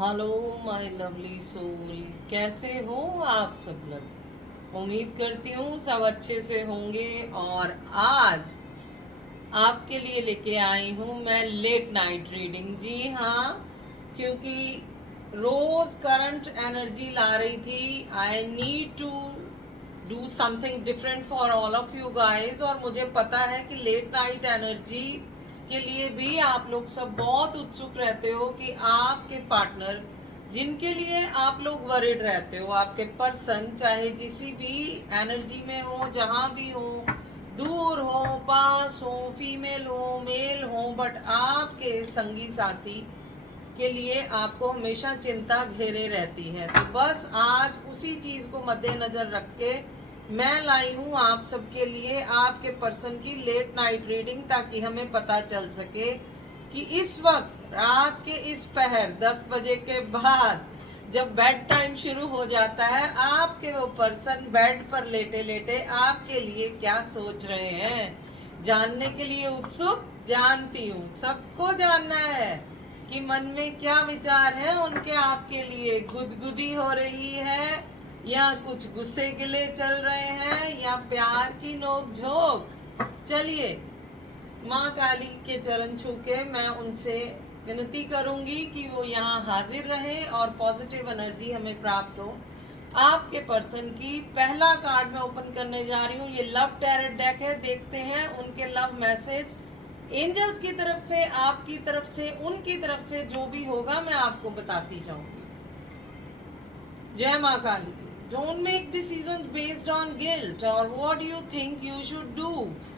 Hello my lovely soul, कैसे हो आप सब लोग। उम्मीद करती हूँ सब अच्छे से होंगे। और आज आपके लिए लेके आई हूँ मैं लेट नाइट रीडिंग। जी हाँ, क्योंकि रोज करंट एनर्जी ला रही थी। I need to do something different for all of you guys. और मुझे पता है कि लेट नाइट एनर्जी के लिए भी आप लोग सब बहुत उत्सुक रहते हो कि आपके पार्टनर, जिनके लिए आप लोग वरिड रहते हो, आपके पर्सन चाहे जिसी भी एनर्जी में हो, जहां भी हो, दूर हो, पास हो, फीमेल हो, मेल हो, बट आपके संगी साथी के लिए आपको हमेशा चिंता घेरे रहती है। तो बस आज उसी चीज को मद्देनजर रख के मैं लाई हूँ आप सबके लिए आपके पर्सन की लेट नाइट रीडिंग, ताकि हमें पता चल सके कि इस वक्त रात के इस पहर 10 बजे के बाद जब बेड टाइम शुरू हो जाता है, आपके वो पर्सन बेड पर लेटे लेटे आपके लिए क्या सोच रहे हैं। जानने के लिए उत्सुक? जानती हूँ सबको जानना है कि मन में क्या विचार है उनके आपके लिए। गुदगुदी हो रही है, या कुछ गुस्से गिले चल रहे हैं, या प्यार की नोक झोंक। चलिए, माँ काली के चरण छू के मैं उनसे विनती करूंगी कि वो यहाँ हाजिर रहे और पॉजिटिव एनर्जी हमें प्राप्त हो। आपके पर्सन की पहला कार्ड मैं ओपन करने जा रही हूँ। ये लव टैरेट डेक है। देखते हैं उनके लव मैसेज एंजल्स की तरफ से, आपकी तरफ से, उनकी तरफ से जो भी होगा मैं आपको बताती जाऊंगी। जय माँ काली। Don't make decisions based on guilt or what you think you should do,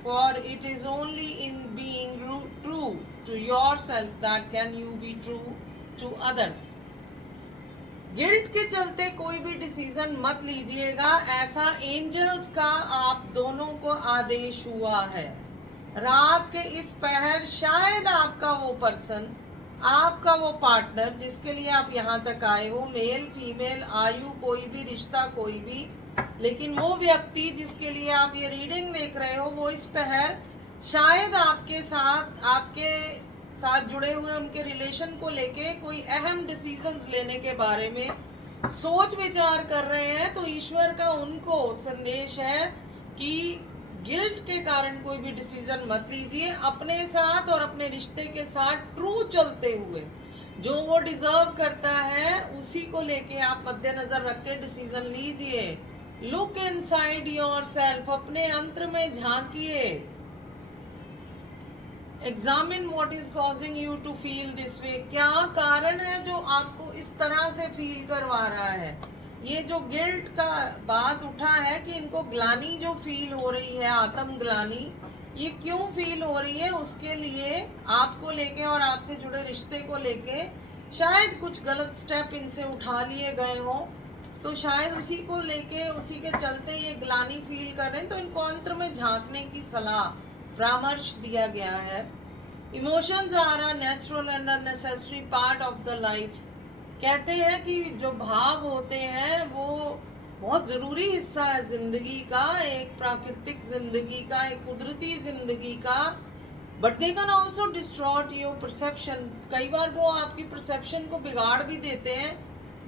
for it is only in being true to yourself that can you be true to others. Guilt के चलते कोई भी डिसीजन मत लीजिएगा, ऐसा angels का आप दोनों को आदेश हुआ है। रात के इस पहर शायद आपका वो पर्सन, आपका वो पार्टनर जिसके लिए आप यहाँ तक आए हो, मेल फीमेल, आयु कोई भी, रिश्ता कोई भी, लेकिन वो व्यक्ति जिसके लिए आप ये रीडिंग देख रहे हो, वो इस पहर शायद आपके साथ जुड़े हुए उनके रिलेशन को लेके कोई अहम डिसीजंस लेने के बारे में सोच विचार कर रहे हैं। तो ईश्वर का उनको संदेश है कि गिल्ट के कारण कोई भी डिसीजन मत लीजिए। अपने साथ और अपने रिश्ते के साथ ट्रू चलते हुए जो वो डिजर्व करता है उसी को लेके आप मद्देनजर रख के डिसीजन लीजिए। लुक इनसाइड योर सेल्फ, अपने अंतर में झांकिए। Examine what is causing you to feel this way, क्या कारण है जो आपको इस तरह से फील करवा रहा है। ये जो गिल्ट का बात उठा है कि इनको ग्लानी जो फील हो रही है, आत्म ग्लानी, ये क्यों फील हो रही है, उसके लिए आपको लेके और आपसे जुड़े रिश्ते को लेके शायद कुछ गलत स्टेप इनसे उठा लिए गए हो, तो शायद उसी को लेके, उसी के चलते ये ग्लानी फील कर रहे हैं। तो इनको अंतर में झांकने की सलाह, परामर्श दिया गया है। Emotions are a natural and a necessary part of the life. कहते हैं कि जो भाव होते हैं वो बहुत ज़रूरी हिस्सा है ज़िंदगी का, एक प्राकृतिक ज़िंदगी का, एक कुदरती ज़िंदगी का। But they can also distraught your perception. कई बार वो आपकी परसेप्शन को बिगाड़ भी देते हैं,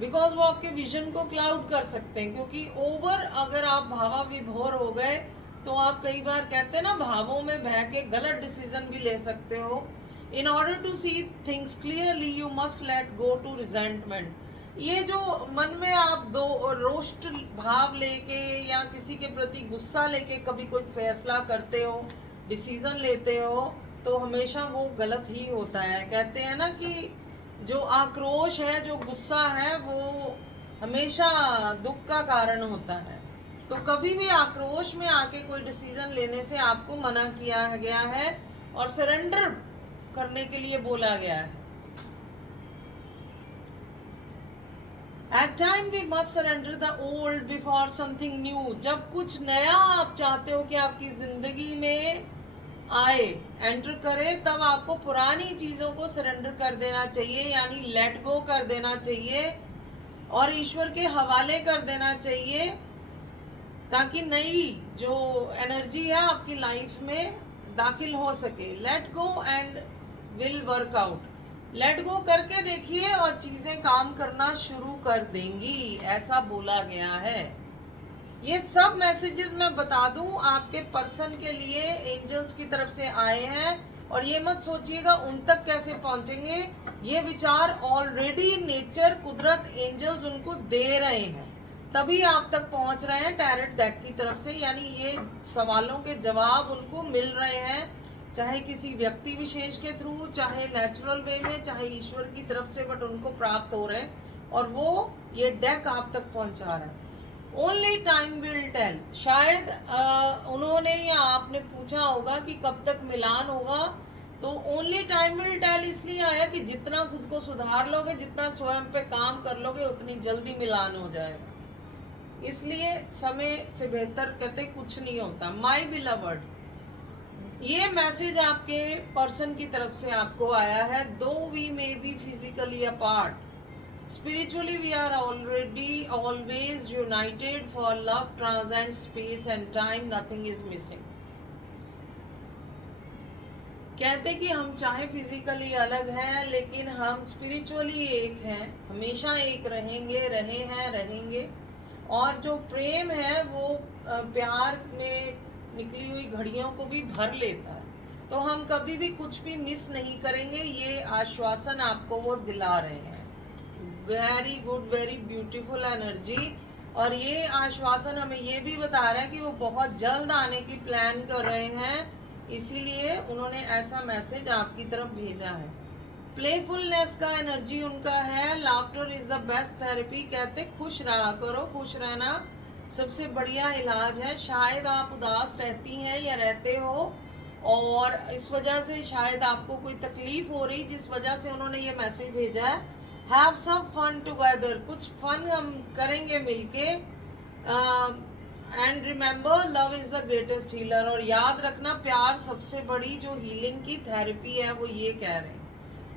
बिकॉज वो आपके विजन को क्लाउड कर सकते हैं। क्योंकि ओवर अगर आप भावाविभोर हो गए तो आप कई बार कहते हैं ना, भावों में बह के गलत डिसीजन भी ले सकते हो। In order to see things clearly you must let go to resentment. ये जो मन में आप दो रोस्ट भाव लेके या किसी के प्रति गुस्सा लेके कभी कोई फैसला करते हो, डिसीजन लेते हो, तो हमेशा वो गलत ही होता है। कहते हैं ना कि जो आक्रोश है, जो गुस्सा है, वो हमेशा दुख का कारण होता है। तो कभी भी आक्रोश में आके कोई डिसीजन लेने से आपको मना किया गया है और सरेंडर करने के लिए बोला गया है। At time we must surrender the old before something new। जब कुछ नया आप चाहते हो कि आपकी जिंदगी में आए, एंटर करे, तब आपको पुरानी चीजों को सरेंडर कर देना चाहिए, यानी लेट गो कर देना चाहिए और ईश्वर के हवाले कर देना चाहिए, ताकि नई जो एनर्जी है आपकी लाइफ में दाखिल हो सके। Let go and will work out. Let go करके देखिए और चीजें काम करना शुरू कर देंगी, ऐसा बोला गया है। ये सब मैसेजेस मैं बता दूं आपके पर्सन के लिए एंजल्स की तरफ से आए हैं, और ये मत सोचिएगा उन तक कैसे पहुंचेंगे। ये विचार ऑलरेडी नेचर, कुदरत, एंजल्स उनको दे रहे हैं, तभी आप तक पहुंच रहे हैं टैरेट डेक की तरफ से। यानी ये सवालों के जवाब उनको मिल रहे हैं, चाहे किसी व्यक्ति विशेष के थ्रू, चाहे नेचुरल वे में, चाहे ईश्वर की तरफ से, बट उनको प्राप्त हो रहे हैं और वो ये डेक आप तक पहुंचा रहा है। Only time will tell. शायद उन्होंने या आपने पूछा होगा कि कब तक मिलान होगा, तो ओनली टाइम विल टेल इसलिए आया कि जितना खुद को सुधार लोगे, जितना स्वयं पे काम कर लोगे, उतनी जल्दी मिलान हो जाएगा। इसलिए समय से बेहतर कहते कुछ नहीं होता। माई बिलवर्ड, ये मैसेज आपके पर्सन की तरफ से आपको आया है। Though we may be physically apart, spiritually we are already always united, for love transcends space and time, nothing is missing। कहते कि हम चाहे फिजिकली अलग हैं लेकिन हम स्पिरिचुअली एक हैं, हमेशा एक रहेंगे, रहे हैं, रहेंगे। और जो प्रेम है वो प्यार में निकली हुई घड़ियों को भी भर लेता है, तो हम कभी भी कुछ भी मिस नहीं करेंगे, ये आश्वासन आपको वो दिला रहे हैं। Very good, very beautiful energy. और ये आश्वासन हमें ये भी बता रहा है कि वो बहुत जल्द आने की प्लान कर रहे हैं, इसीलिए उन्होंने ऐसा मैसेज आपकी तरफ भेजा है। प्लेफुलनेस का एनर्जी उनका है। Laughter is the best therapy, कहते खुश रहा करो, खुश रहना सबसे बढ़िया इलाज है। शायद आप उदास रहती हैं या रहते हो और इस वजह से शायद आपको कोई तकलीफ हो रही, जिस वजह से उन्होंने ये मैसेज भेजा है। हैव सम फन टुगेदर, कुछ फन हम करेंगे मिलके। And remember love is the greatest healer, और याद रखना प्यार सबसे बड़ी जो हीलिंग की थेरेपी है, वो ये कह रहे हैं।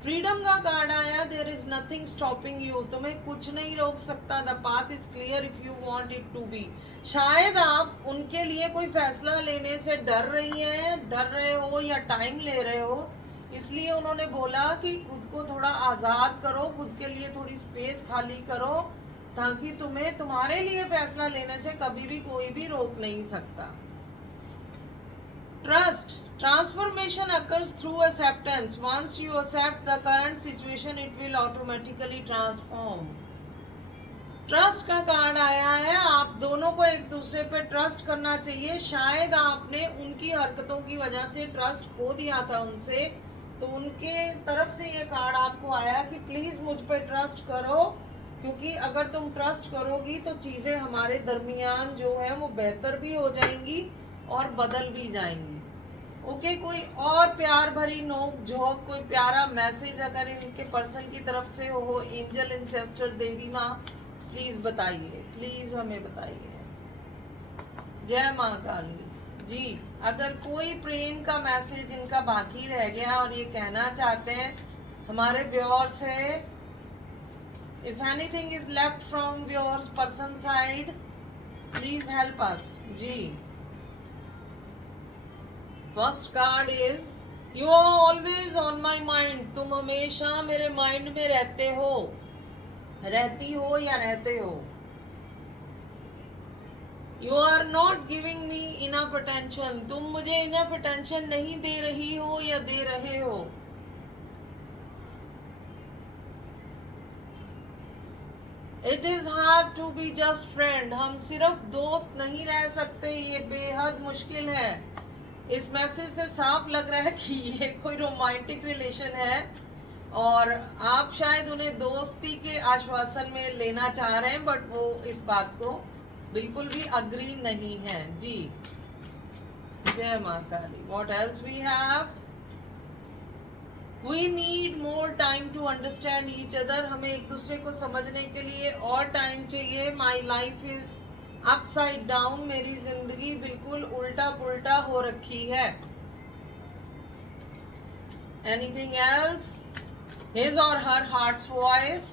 फ्रीडम का कार्ड आया, there is nothing stopping you, तुम्हें कुछ नहीं रोक सकता। The path is clear if you want it to be. शायद आप उनके लिए कोई फैसला लेने से डर रही हैं, डर रहे हो या टाइम ले रहे हो, इसलिए उन्होंने बोला कि खुद को थोड़ा आज़ाद करो, खुद के लिए थोड़ी स्पेस खाली करो, ताकि तुम्हें तुम्हारे लिए फैसला लेने से कभी भी कोई भी रोक नहीं सकता। Trust, transformation occurs through acceptance. Once you accept the current situation, it will automatically transform. Trust का कार्ड आया है। आप दोनों को एक दूसरे पे ट्रस्ट करना चाहिए। शायद आपने उनकी हरकतों की वजह से ट्रस्ट खो दिया था उनसे, तो उनके तरफ से ये कार्ड आपको आया कि प्लीज मुझ पे ट्रस्ट करो, क्योंकि अगर तुम ट्रस्ट करोगी तो चीजें हमारे दरमियान जो है वो बेहतर भी हो जाएंगी और बदल भी जाएंगी। ओके, कोई और प्यार भरी नोक झोंक, कोई प्यारा मैसेज अगर इनके पर्सन की तरफ से हो, एंजल, इंसेस्टर, देवी माँ, प्लीज बताइए, प्लीज हमें बताइए। जय माँ काली जी। अगर कोई प्रेम का मैसेज इनका बाकी रह गया और ये कहना चाहते हैं हमारे व्यूअर से, if anything is left from viewers person side, please help us जी। First card is you are always on my mind, तुम हमेशा मेरे माइंड में रहते हो, रहती हो या रहते हो। You are not giving me enough attention, तुम मुझे इनफ अटेंशन नहीं दे रही हो या दे रहे हो। It is hard to be just friend, हम सिर्फ दोस्त नहीं रह सकते, ये बेहद मुश्किल है। इस मैसेज से साफ लग रहा है कि ये कोई रोमांटिक रिलेशन है और आप शायद उन्हें दोस्ती के आश्वासन में लेना चाह रहे हैं, बट वो इस बात को बिल्कुल भी अग्री नहीं है जी। जय माँ Kali. What else we have? We need more time to understand each other, हमें एक दूसरे को समझने के लिए और टाइम चाहिए। My life is upside down, मेरी जिंदगी बिल्कुल उल्टा पुल्टा हो रखी है। Anything else? His or her heart's voice?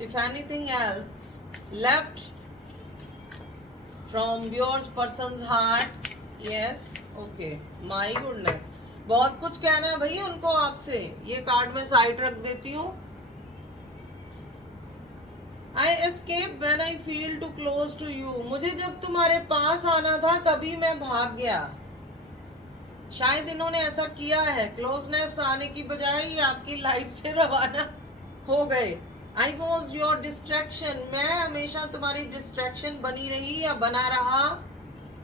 If anything else left from your person's heart? Yes, okay. My goodness. बहुत कुछ कहना है भैया उनको आपसे। ये कार्ड में साइड रख देती हूँ। I escape when I feel too close to you. मुझे जब तुम्हारे पास आना था तभी मैं भाग गया। शायद इन्होंने ऐसा किया है, क्लोजनेस आने की बजाय ये आपकी लाइफ से रवाना हो गए। I was your distraction. मैं हमेशा तुम्हारी डिस्ट्रैक्शन बनी रही या बना रहा।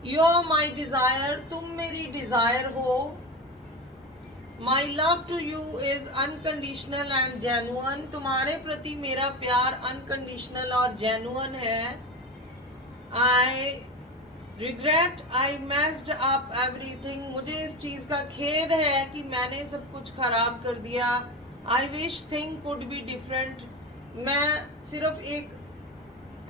You are my desire. तुम मेरी डिजायर हो। My love to you is unconditional and genuine. तुम्हारे प्रति मेरा प्यार अनकंडीशनल और जेन्युइन है। I regret I messed up everything. मुझे इस चीज का खेद है कि मैंने सब कुछ खराब कर दिया। I wish thing could be different. मैं सिर्फ एक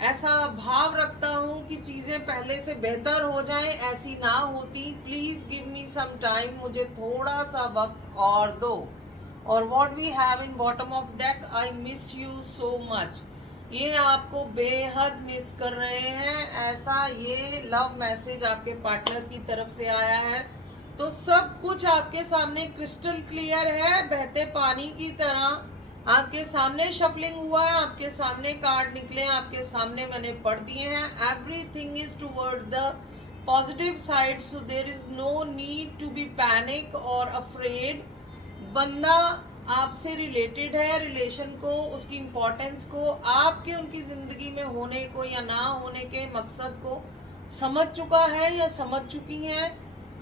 ऐसा भाव रखता हूँ कि चीजें पहले से बेहतर हो जाएं, ऐसी ना होती। Please give me some time. मुझे थोड़ा सा वक्त और दो। और what we have in bottom of deck, I miss you so much. ये आपको बेहद मिस कर रहे हैं, ऐसा ये लव मैसेज आपके पार्टनर की तरफ से आया है। तो सब कुछ आपके सामने क्रिस्टल क्लियर है, बहते पानी की तरह आपके सामने शफलिंग हुआ है, आपके सामने कार्ड निकले, आपके सामने मैंने पढ़ दिए हैं। Everything is toward the positive side, so there is no need to be panic और अफ्रेड। बंदा आपसे रिलेटेड है, रिलेशन को, उसकी इम्पोर्टेंस को, आपके उनकी जिंदगी में होने को या ना होने के मकसद को समझ चुका है या समझ चुकी हैं।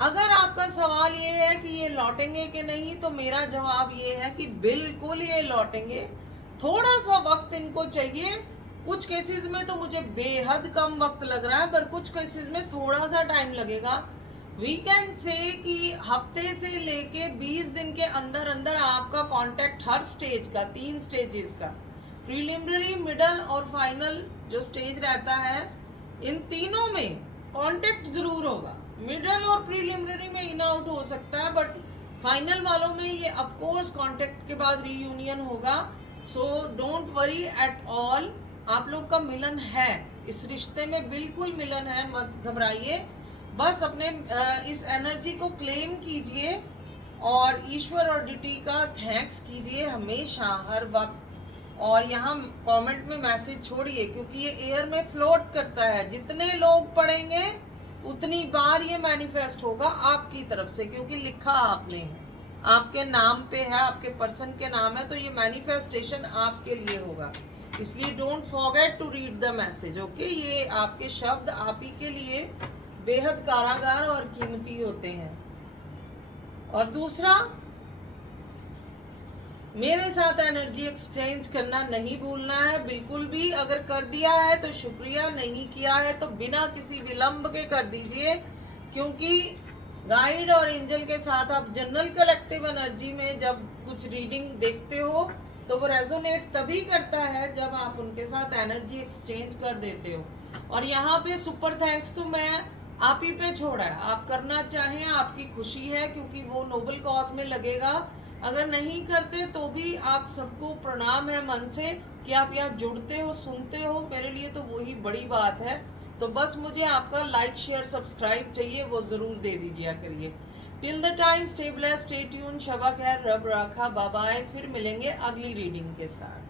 अगर आपका सवाल ये है कि ये लौटेंगे कि नहीं, तो मेरा जवाब ये है कि बिल्कुल ये लौटेंगे। थोड़ा सा वक्त इनको चाहिए। कुछ केसेस में तो मुझे बेहद कम वक्त लग रहा है, पर कुछ केसेस में थोड़ा सा टाइम लगेगा। वी कैन से कि हफ्ते से लेके 20 दिन के अंदर अंदर आपका कांटेक्ट हर स्टेज का, 3 स्टेजेस का, प्रीलिमिनरी, मिडल और फाइनल जो स्टेज रहता है, इन तीनों में कांटेक्ट जरूर होगा। मिडल और प्रीलिमिनरी में इन आउट हो सकता है, बट फाइनल वालों में ये ऑफकोर्स कांटेक्ट के बाद रीयूनियन होगा। So don't worry at all. आप लोग का मिलन है, इस रिश्ते में बिल्कुल मिलन है, मत घबराइए। बस अपने इस एनर्जी को क्लेम कीजिए और ईश्वर और डिटी का थैंक्स कीजिए हमेशा, हर वक्त। और यहाँ कमेंट में मैसेज छोड़िए, क्योंकि ये एयर में फ्लोट करता है। जितने लोग पढ़ेंगे उतनी बार ये मैनिफेस्ट होगा आपकी तरफ से, क्योंकि लिखा आपने है, आपके नाम पे है, आपके पर्सन के नाम है, तो ये मैनिफेस्टेशन आपके लिए होगा। इसलिए don't forget to read the message, okay. ये आपके शब्द आप ही के लिए बेहद कारागार और कीमती होते हैं। और दूसरा, मेरे साथ एनर्जी एक्सचेंज करना नहीं भूलना है बिल्कुल भी। अगर कर दिया है तो शुक्रिया, नहीं किया है तो बिना किसी विलंब के कर दीजिए, क्योंकि गाइड और एंजल के साथ आप जनरल कलेक्टिव एनर्जी में जब कुछ रीडिंग देखते हो तो वो रेजोनेट तभी करता है जब आप उनके साथ एनर्जी एक्सचेंज कर देते हो। और यहाँ पे सुपर थैंक्स तो मैं आप ही पे छोड़ा है। आप करना चाहें, आपकी खुशी है, क्योंकि वो नोबल कॉज में लगेगा। अगर नहीं करते तो भी आप सबको प्रणाम है मन से कि आप यहाँ जुड़ते हो, सुनते हो। मेरे लिए तो वही बड़ी बात है। तो बस मुझे आपका लाइक, शेयर, सब्सक्राइब चाहिए, वो जरूर दे दीजिए करिए। Till the time, stay blessed, stay tune, शबा खैर, रब राखा, बाय बाय। फिर मिलेंगे अगली रीडिंग के साथ।